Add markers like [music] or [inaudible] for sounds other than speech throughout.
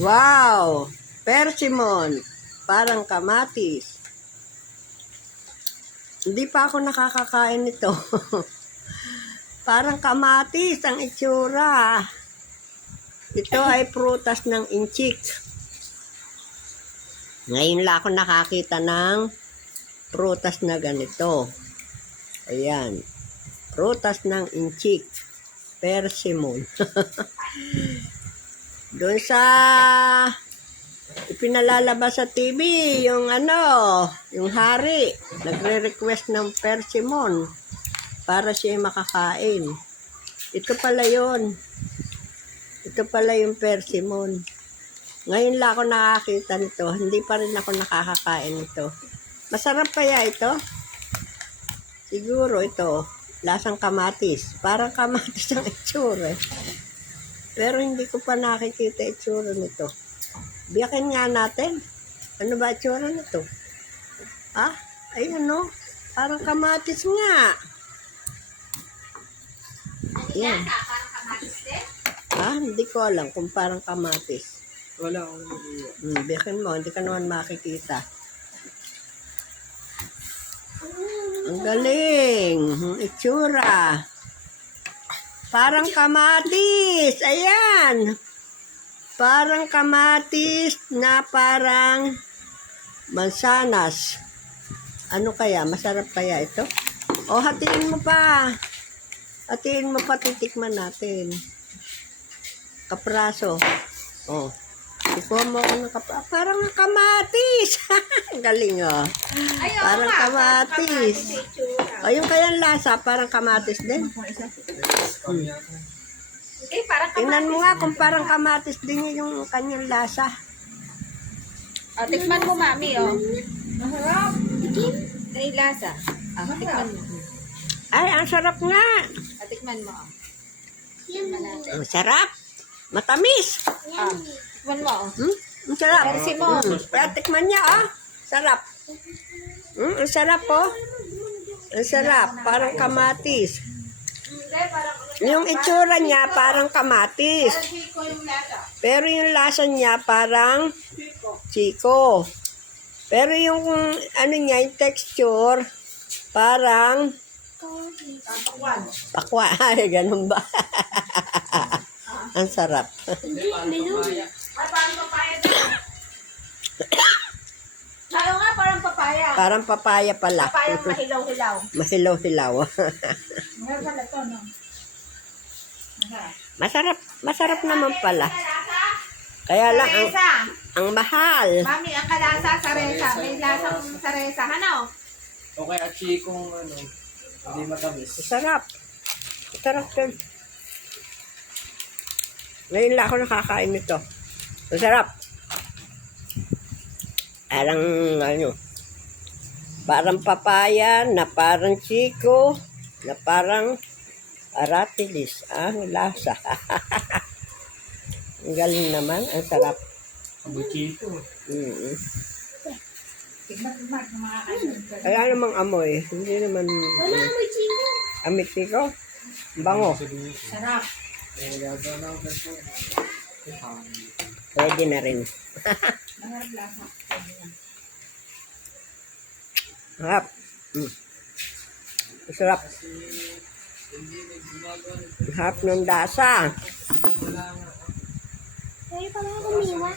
Wow! Persimmon. Parang kamatis. Hindi pa ako nakakakain nito. [laughs] Parang kamatis ang itsura. Ito [laughs] ay prutas ng inchik. Ngayon lang ako nakakita ng prutas na ganito. Ayan. Prutas ng inchik. Persimmon. [laughs] Doon sa ipinalalabas sa TV, yung ano, yung hari, nagre-request ng persimmon para siya makakain. Ito pala yon. Ito pala yung persimmon. Ngayon lang ako nakakita nito. Hindi pa rin ako nakakakain nito. Masarap kaya ito? Siguro ito. Lasang kamatis. Parang kamatis ang itsura. eh. Pero hindi ko pa nakikita itsura nito. Biyakin nga natin. Ano ba itsura nito? Ah, ayun no. Parang kamatis nga. Yan. Ah, hindi ko alam kung parang kamatis. Wala akong nag-iwa. Hmm, biyakin mo, hindi ka naman makikita. Ang galing. Ang itsura. Parang kamatis. Ayan. Parang kamatis na parang mansanas. Ano kaya? Masarap kaya ito? O, hatiin mo pa. Hatiin mo pa, titikman natin. Kapraso. Oh. Ikuha mo ako ng kapa. Parang kamatis. [laughs] Galing oh. Ayaw Parang kamatis. O yung kayang lasa, parang kamatis din. Eh, parang Tingnan mo nga kung parang kamatis din yung kanyang lasa. Oh, tikman mo, mami, oh. Masarap. Ay, lasa. Ah, tikman mo. Ay, ang sarap nga. Ah, tikman mo, oh. Tikman natin. Ang sarap. Matamis. Ah, tikman mo, oh. Hmm? Ang sarap. Persimmon. Hmm. Kaya tikman niya, ah. Sarap. Hmm, ang sarap, oh. Ang sarap. Parang kamatis. Yung itsura niya, parang kamatis. Pero yung lasa niya, parang chiko. Pero yung ano niya, yung texture, parang pakwa. [laughs] Ay, ganun ba? [laughs] Ang sarap. Ayaw nga, parang papaya. Parang papaya pala. Papaya mahilaw-hilaw. [laughs] Mahilaw-hilaw. Meron pala to, no? Masarap. masarap, masarap naman pala. Kaya lang, ang, ang mahal. Mami, ang kalasa, saresa. May lasang saresa. Ano? Okay, at chikong ano, hindi matamis. Masarap. Masarap yun. Ngayon lang ako nakakain nito. Masarap. Parang ano, parang papaya, na parang chiko, na parang aratilis. Ah, ang lasa. [laughs] ang galing naman. Ang sarap. Buchito. Mm ano. Kaya namang amoy. Hindi naman Wala amoy chino. amit chiko. Bango. Sarap. Eh. Pwede na rin. Masarap lasa. Sarap. Mm. Sarap. Sarap ng dasa. Kaya pala kumiwa.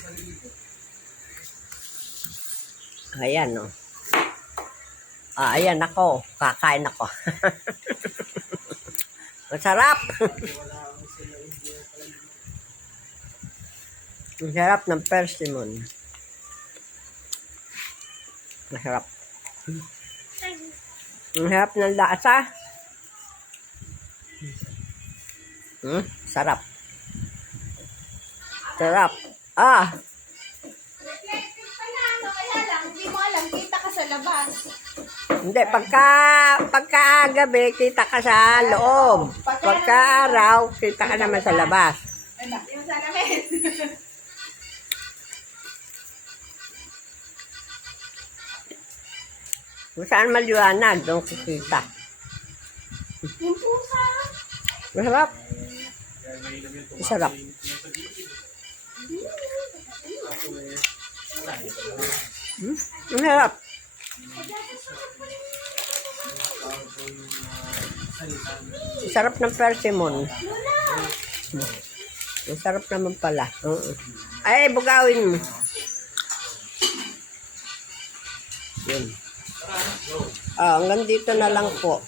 Ayan, no. Ah, ayan ako. Kakain ako. [laughs] Masarap. Ang sarap ng persimmon. Masarap. Ang sarap ng lasa. Hmm, sarap. Sarap. Ah, sa labas. Hindi, pagka, pagka gabi, kita ka sa loob. Pagka araw, kita ka naman sa labas. Yung salamin. Kung saan maliwanag, doon kikita. Yung pusa. Masarap. Masarap. Hmm? Masarap. Sarap ng persimmon. Masarap naman pala. Uh -uh. Ay, bugawin mo. Yun. Ah, hanggang dito na lang po.